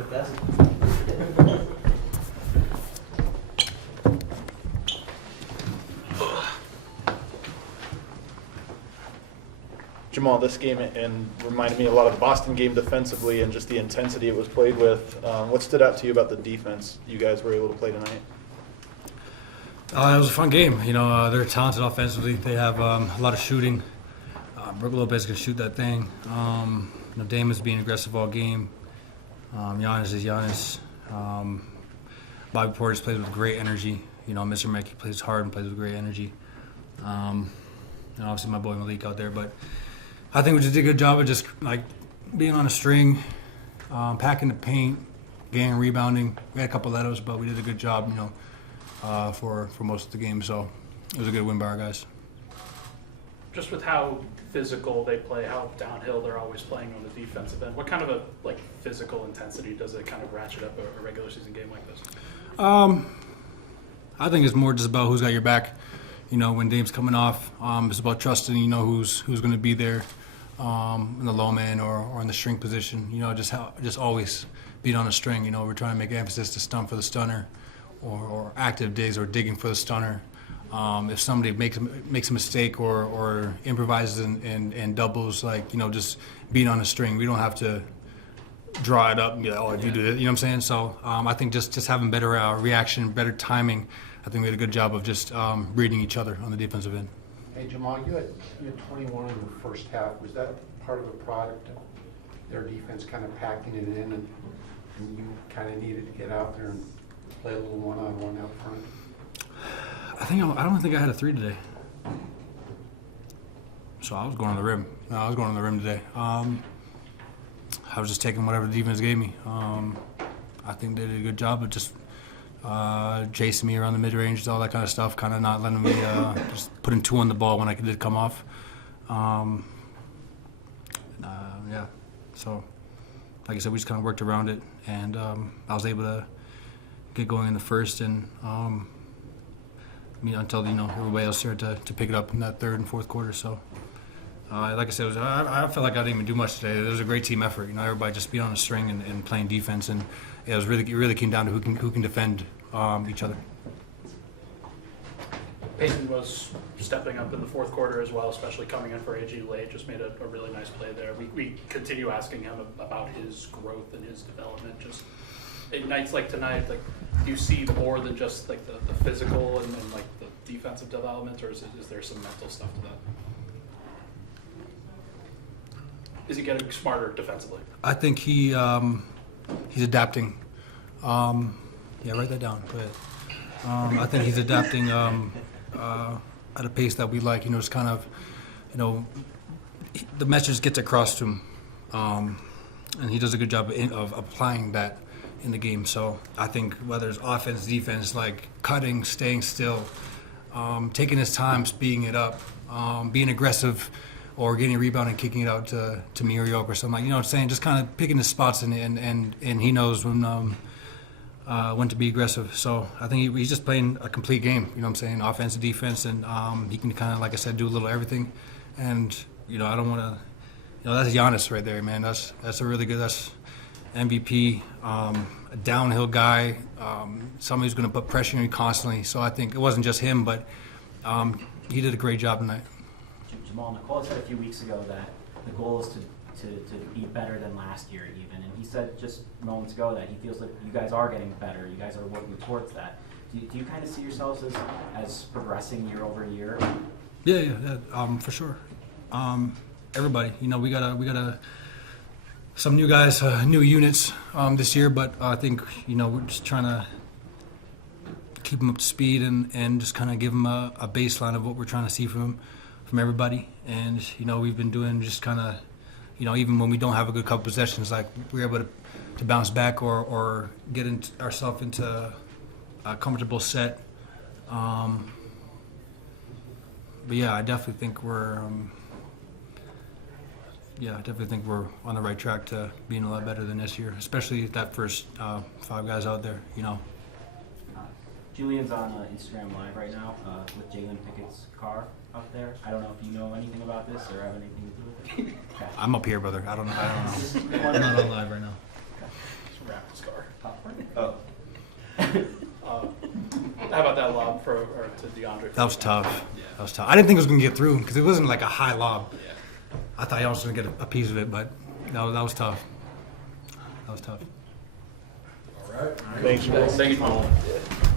the best. Jamal, this game and reminded me a lot of the Boston game defensively and just the intensity it was played with. What stood out to you about the defense you guys were able to play tonight? It was a fun game. They're talented offensively. They have a lot of shooting. Brook Lopez can shoot that thing. Dame is being aggressive all game. Giannis is Giannis. Bobby Portis plays with great energy. Mr. Mackey plays hard and plays with great energy. And obviously my boy Malik out there. But I think we just did a good job of just like being on a string, packing the paint, getting rebounding. We had a couple of letos, but we did a good job, for most of the game. So it was a good win by our guys. Just with how physical they play, how downhill they're always playing on the defensive end, what kind of a physical intensity does it kind of ratchet up a regular season game like this? I think it's more just about who's got your back. When Dame's coming off, it's about trusting, who's going to be there in the low man or in the string position. Just always being on a string. We're trying to make emphasis to stun for the stunner or active digs or digging for the stunner. If somebody makes a mistake or improvises and doubles, just being on a string, we don't have to draw it up and be like, oh, if you do this, you know what I'm saying? So I think just having better reaction, better timing, I think we did a good job of just reading each other on the defensive end. Hey, Jamal, you had 21 in the first half. Was that part of the product of their defense kind of packing it in and you kind of needed to get out there and play a little one-on-one out front? I don't think I had a three today. So I was going on the rim. No, I was going on the rim today. I was just taking whatever the defense gave me. I think they did a good job of just chasing me around the mid-range, all that kind of stuff, kind of not letting me just putting two on the ball when I did come off. Yeah. So, like I said, we just kind of worked around it, and I was able to get going in the first, and until everybody else started to pick it up in that third and fourth quarter. So, like I said, I felt like I didn't even do much today. It was a great team effort. Everybody just being on a string and playing defense, and it really came down to who can defend each other. Peyton was stepping up in the fourth quarter as well, especially coming in for AG late. Just made a really nice play there. We continue asking him about his growth and his development. Just in nights like tonight, do you see more than just the physical and the defensive development, or is there some mental stuff to that? Is he getting smarter defensively? I think he's adapting. Yeah, write that down. Go ahead. I think he's adapting at a pace that we like. Just kind of, the message gets across to him, and he does a good job of applying that in the game. So I think whether it's offense, defense, cutting, staying still, taking his time, speeding it up, being aggressive, or getting a rebound and kicking it out to me or Yoke or something. You know what I'm saying? Just kind of picking his spots, and he knows when to be aggressive. So I think he's just playing a complete game. You know what I'm saying? Offense, defense, and he can kind of, like I said, do a little everything. And I don't want to. That's Giannis right there, man. That's a really good. That's MVP, a downhill guy, somebody who's going to put pressure on you constantly. So I think it wasn't just him, but he did a great job tonight. Jamal, Nicole said a few weeks ago that the goal is to be better than last year even, and he said just moments ago that he feels like you guys are getting better, you guys are working towards that. Do you kind of see yourselves as progressing year over year? Yeah, for sure. Everybody, we got some new guys, new units this year, but I think we're just trying to keep them up to speed and just kind of give them a baseline of what we're trying to see from everybody. And we've been doing just kind of even when we don't have a good couple possessions, we're able to bounce back or get ourselves into a comfortable set. But yeah, I definitely think we're on the right track to being a lot better than this year, especially that first 5 guys out there. Julian's on Instagram Live right now with Jalen Pickett's car up there. I don't know if you know anything about this or have anything to do with it. Okay. I'm up here, brother. I don't know. I'm not on live right now. Okay. or to DeAndre. That was tough. That was tough. I didn't think it was going to get through because it wasn't like a high lob. I thought I was going to get a piece of it, but that was tough. That was tough. All right. Thanks, Jamal. Thank you.